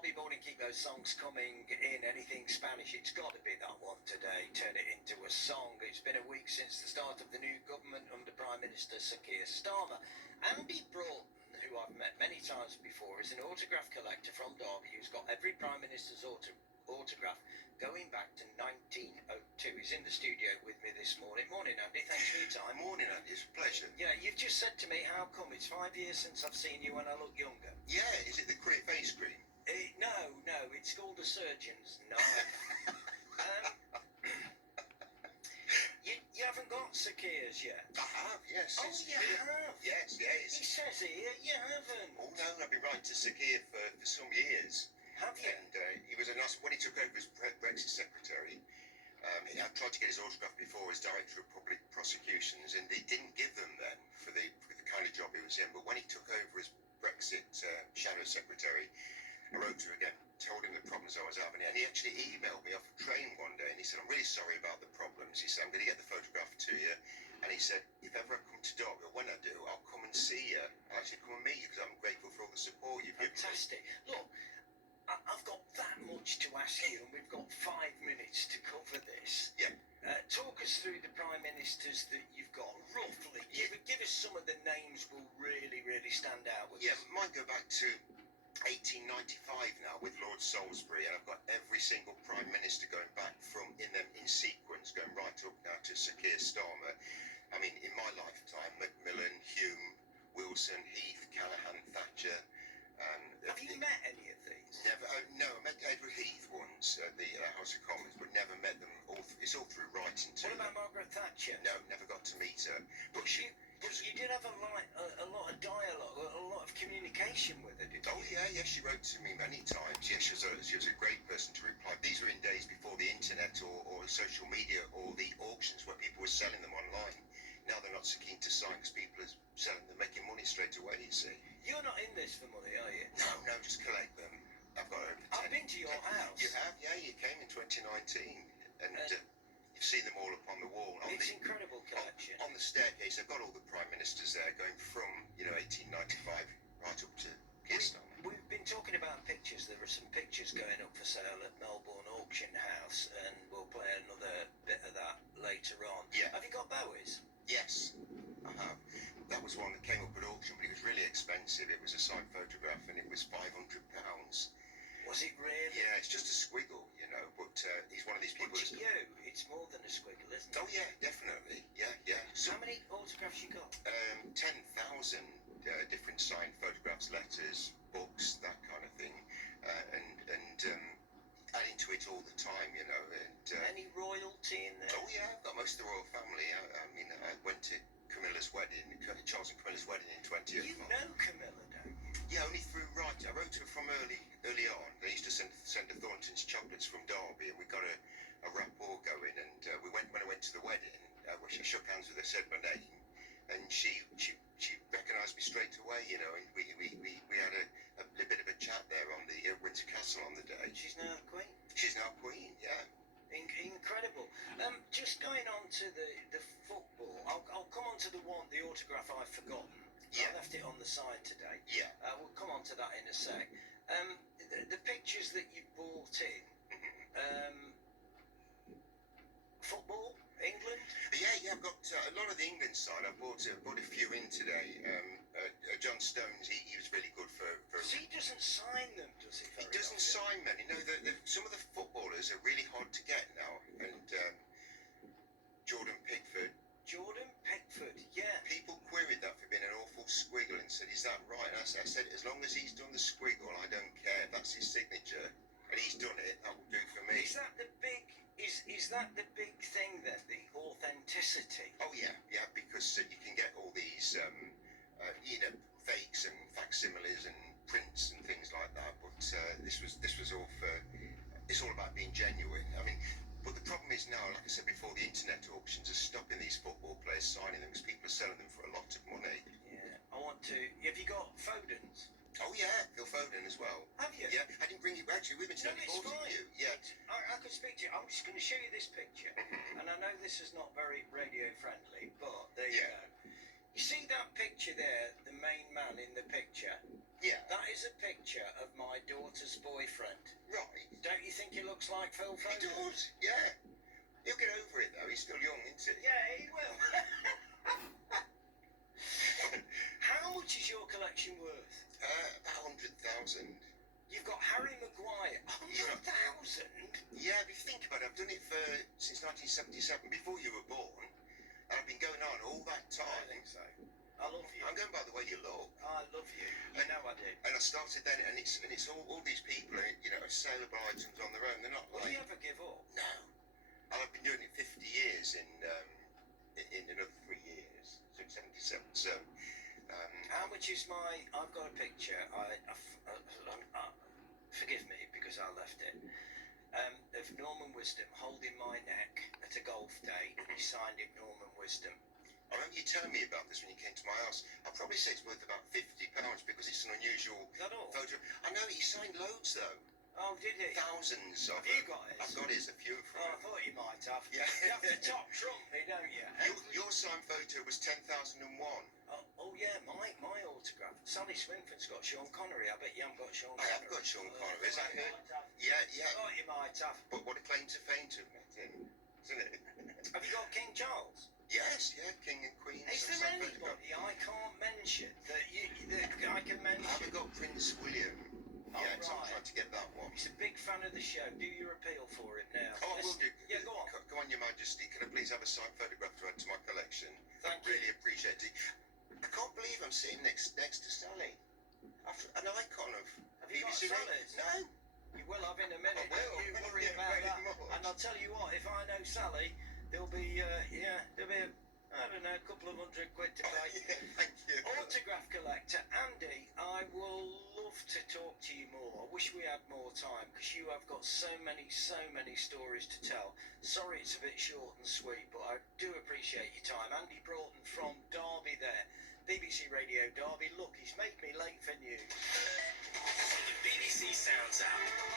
Bobby Morning, keep those songs coming in. Anything Spanish, it's got to be that one today. Turn it into a song. It's been a week since the start of the new government under Prime Minister Sir Keir Starmer. Andy Broughton, who I've met many times before, is an autograph collector from Derby who's got every Prime Minister's autograph going back to 1902. He's in the studio with me this morning. Morning, Andy. Thanks for your time. Morning, Andy. It's a pleasure. Yeah, you've just said to me, how come it's 5 years since I've seen you when I look younger? Yeah, is it the face cream? No, it's called a surgeon's knife. You haven't got Sir Keir's yet? I have, yes. Oh, you have? Yes. He says here you haven't. Oh, no, I've been writing to Sir Keir for some years. Have you? And he was a nice... When he took over as Brexit Secretary, I tried to get his autograph before as Director of Public Prosecutions, and they didn't give them then for the kind of job he was in. But when he took over as Brexit Shadow Secretary, I wrote to him again, told him the problems I was having, and he actually emailed me off a train one day, and he said, I'm really sorry about the problems. He said, I'm going to get the photograph to you. And he said, if ever I come to Derby, or when I do, I'll come and see you. I'll actually come and meet you, because I'm grateful for all the support you've given me. Fantastic. Look, I've got that much to ask you, and we've got 5 minutes to cover this. Yeah. Talk us through the Prime Ministers that you've got, roughly. Give us some of the names will really, really stand out with us. Mine go back to 1895 now with Lord Salisbury, and I've got every single Prime Minister going back from in sequence, going right up now to Sir Keir Starmer. I mean, in my lifetime, Macmillan, Hume, Wilson, Heath, Callaghan, Thatcher. Have you met any of these? Never. No, I met Edward Heath once at the House of Commons, but never met them. It's all through writing to What about Margaret Thatcher? No, never got to meet her. But you did have a lot of dialogue, a lot of communication with her, didn't you? Oh yeah, she wrote to me many times. Yeah, she was a great person to reply. These were in days before the internet or social media or the auctions where people were selling them online. Now they're not so keen to sign because people are selling them, making money straight away, you see. You're not in this for money, are you? No, just collect them. I've got over 10. I've been to your house. You have? Yeah, you came in 2019. And you've seen them all up on the wall. It's incredible collection. On the staircase, I've got all the Prime Ministers there going from, 1895 right up to Keir Starmer. We've been talking about pictures. There are some pictures going up for sale at Melbourne Auction House, and we'll play another bit of that later on. Yeah. Have you got Bowie's? Yes, I have. That was one that came up at auction, but it was really expensive. It was a signed photograph, and it was £500. Was it really? Yeah, it's just a squiggle, but he's one of these people... But to you, it's more than a squiggle, isn't it? Oh, yeah, definitely. Yeah. So, how many autographs you got? 10,000 different signed photographs, letters, books, that kind of thing. And adding to it all the time, and... Any royalty in there? Oh, yeah, I've got most of the royal family. I went to Camilla's wedding, Charles and Camilla's wedding in 2005. You know Camilla, don't you? Yeah, only through writing. I wrote to her from early on. They used to send her Thornton's chocolates from Derby, and we got a rapport going. And when I went to the wedding, where she shook hands with her, said my name, and she recognised me straight away, and we had a bit of a chat there on the Windsor Castle on the day. She's now the Queen. She's now Queen, yeah. Incredible. Just going on to the football, I'll come on to the autograph I've forgotten. Yeah. I left it on the side today. Yeah. We'll come on to that in a sec. The pictures that you brought in, football, England? Yeah, I've got a lot of the England side. I bought a few in today. John Stones, he was really good for... So he doesn't sign them, does he? He doesn't sign many. No, some of the footballers are really hard to get now. And Jordan Pickford, yeah. People queried that for being an awful squiggle and said, is that right? And I said, as long as he's done the squiggle, I don't care. If that's his signature and he's done it, that will do for me. Is that the big thing then, the authenticity? Oh yeah, because you can get all these fakes and facsimiles and prints and things like that, but this was all for... It's all about being genuine. I mean, but the problem is now, like I said before, the internet auctions are stopping these football players signing them because people are selling them for a lot of money. Yeah, have you got Foden's? Oh yeah, Phil Foden as well. Have you? Yeah, I didn't bring you actually with me today. No, it's fine. Yeah. I could speak to you. I'm just going to show you this picture, and I know this is not very radio friendly, but there you go. You see that picture there, the main man in the picture? Yeah. That is a picture of my daughter's boyfriend. Right. Don't you think he looks like Phil He Foden? does, yeah. He'll get over it, though. He's still young, isn't he? Yeah, he will. How much is your collection worth? About 100,000. You've got Harry Maguire. 100,000? Yeah, if you think about it, I've done it since 1977, before you were born. And I've been going on all that time. I think so. I love you. I'm going by the way you look. I love you. You know I do. And I started then, and it's all these people, saleable items on their own. They're not Will like... you ever give up? No. And I've been doing it 50 years in another 3 years, so 77. So, How much is my... I've got a picture. Forgive me because I left it. Of Norman Wisdom holding my neck at a golf day, and he signed it Norman Wisdom. I remember you telling me about this when you came to my house. I'd probably say it's worth about £50 because it's an unusual Is that all? photo. I know he signed loads though. Oh, did he? Thousands of Have you them. got it? I've got his, a few Oh, I from him. thought you might have. Yeah. You have to top trump me, don't you? Your signed photo was 10,001. Oh yeah, my autograph. Sally Swinford's got Sean Connery. I bet you haven't got Sean I Connery. have got Sean Connery. Is that you it? might have. Yeah, yeah. Thought you might have. But what a claim to fame to have met him, isn't it? Have you got King Charles? Yes, yeah, King and Queen. Is there anybody I can't mention that I can mention? I haven't got Prince William. Oh, Yeah, so I'm right. trying to get that one. He's a big fan of the show. Do your appeal for him now. Oh, I will do. Yeah, go on. Go on, Your Majesty. Can I please have a signed photograph to add to my collection? Thank I you. really appreciate it. I can't believe I'm sitting next to Sally. An icon of Have you got BBC Sally's? No. You will have in a minute. I will. Don't you worry Yeah, about very that. much. And I'll tell you what, if I know Sally, there'll be I don't know, a couple of £100 to Oh, pay. yeah, thank you. Autograph collector Andy, I will love to talk to you more. I wish we had more time because you have got so many stories to tell. Sorry it's a bit short and sweet, but I do appreciate your time. Andy Broughton from Derby there. BBC Radio Derby. Look, he's made me late for news. The BBC Sounds app.